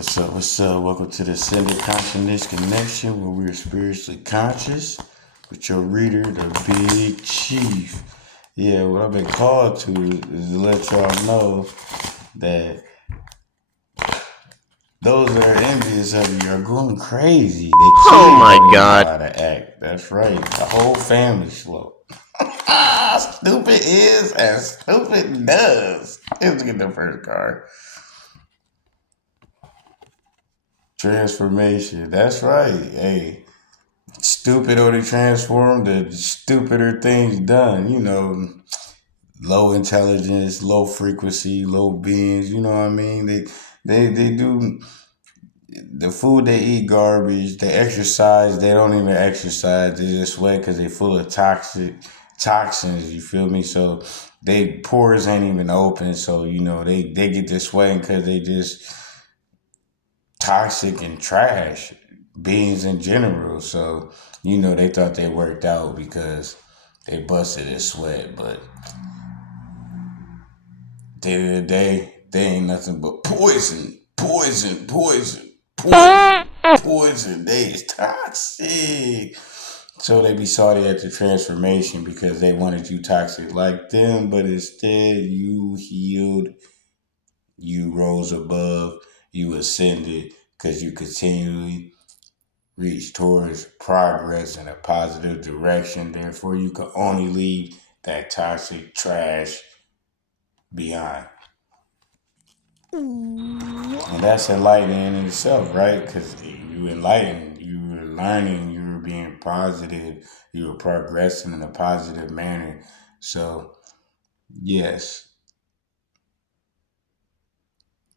What's up? What's up? Welcome to the Ascended Consciousness Connection, where we're spiritually conscious with your reader, the Big Chief. Yeah, what I've been called to is to let y'all know that those that are envious of you are going crazy. They Oh my don't know God. how to act. That's right. The whole family's slow. Stupid is as stupid does. Let's get the first card. Transformation. That's right. Hey, stupid or they transform, the stupider things done. Low intelligence, low frequency, low beings. You know what I mean? They do the food they eat garbage. They exercise. They don't even exercise. They just sweat because they full of toxins. You feel me? So they pores ain't even open. So they get this sweating because they just toxic and trash beings in general. So they thought they worked out because they busted a sweat, but at the end of the day, they ain't nothing but poison, poison, poison, poison, poison. They is toxic. So they be salty at the transformation because they wanted you toxic like them, but instead you healed, you rose above, you ascended because you continually reach towards progress in a positive direction. Therefore, you can only leave that toxic trash behind. And that's enlightening in itself, right? Because you enlightened, you were learning, you were being positive, you were progressing in a positive manner. So, yes,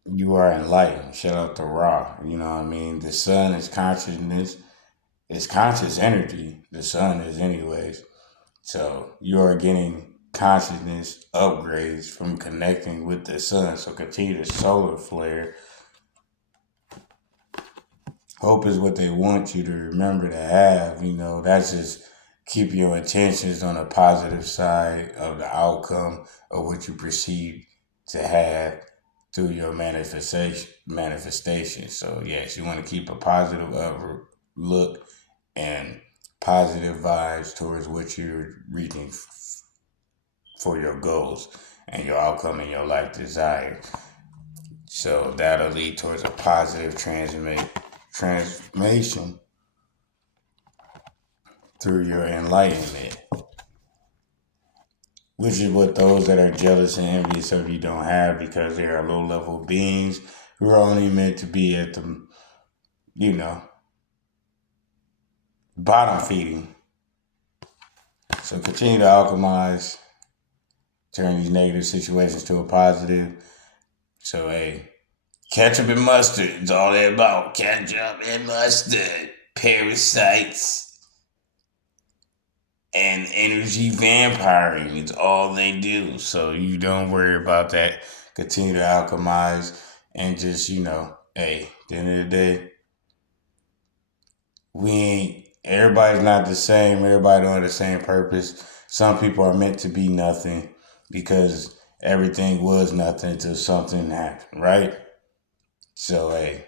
you are enlightened. Shout out to Ra. You know what I mean? The sun is consciousness, it's conscious energy. The sun is, anyways. So you are getting consciousness upgrades from connecting with the sun. So continue the solar flare. Hope is what they want you to remember to have. That's just keep your intentions on the positive side of the outcome of what you perceive to have through your manifestation. So yes, you want to keep a positive look and positive vibes towards what you're reaching for your goals and your outcome in your life desire. So that'll lead towards a positive transformation through your enlightenment, which is what those that are jealous and envious of you don't have, because they are low level beings who are only meant to be at the, you know, bottom feeding. So continue to alchemize, turn these negative situations to a positive. So, hey, ketchup and mustard is all they're about. Ketchup and mustard. Parasites and energy vampiring. It's all they do. So you don't worry about that. Continue to alchemize and just, hey, at the end of the day, everybody's not the same. Everybody don't have the same purpose. Some people are meant to be nothing because everything was nothing until something happened, right? So, hey,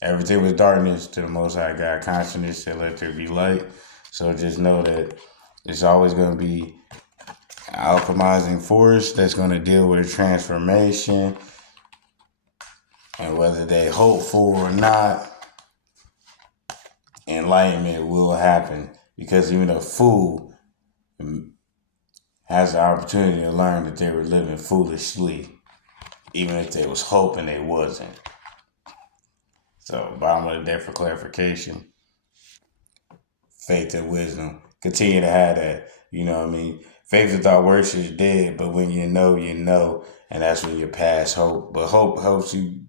everything was darkness to the Most High God. Consciousness said, let there be light. So just know that it's always going to be an alchemizing force that's going to deal with a transformation. And whether they hopeful or not, enlightenment will happen. Because even a fool has the opportunity to learn that they were living foolishly, even if they was hoping they wasn't. So, bottom of the day for clarification, faith and wisdom. Continue to have that. You know what I mean? Faith without works is dead, but when you know, and that's when you pass hope. But hope helps you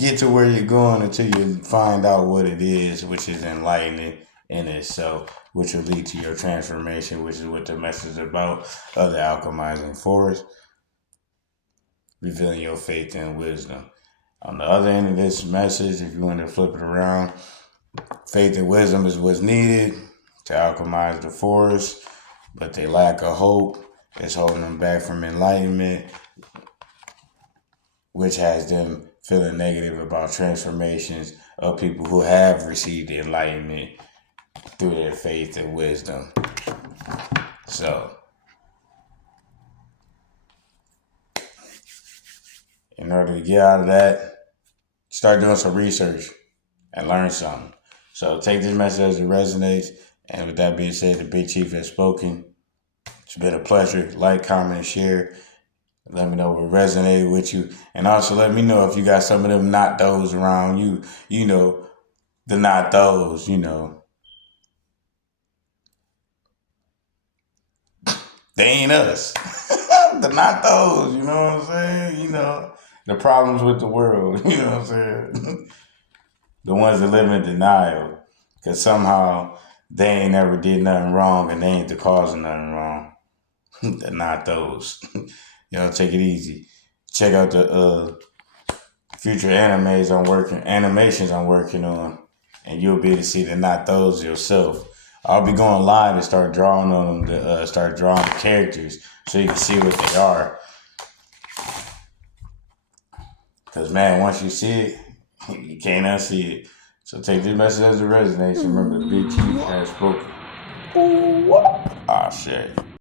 get to where you're going until you find out what it is, which is enlightening in itself, which will lead to your transformation, which is what the message is about, of the alchemizing force, revealing your faith and wisdom. On the other end of this message, if you want to flip it around, faith and wisdom is what's needed to alchemize the forest, but they lack of hope is holding them back from enlightenment, which has them feeling negative about transformations of people who have received the enlightenment through their faith and wisdom. So, in order to get out of that, start doing some research and learn something. So, take this message as it resonates. And with that being said, the Big Chief has spoken. It's been a pleasure. Like, comment, and share. Let me know what resonated with you. And also let me know if you got some of them not those around you. You know, the not those, you know. They ain't us. The not those, you know what I'm saying? You know, the problems with the world, you know what I'm saying? The ones that live in denial. Because somehow they ain't never did nothing wrong and they ain't the cause of nothing wrong. They're not those. Take it easy. Check out the future animations I'm working on, and you'll be able to see the not those yourself. I'll be going live and start drawing on them to start drawing the characters so you can see what they are. Because man, once you see it, you can't unsee it. So take this message as a resonates. Remember, the Big Chief has spoken. Ah, shit.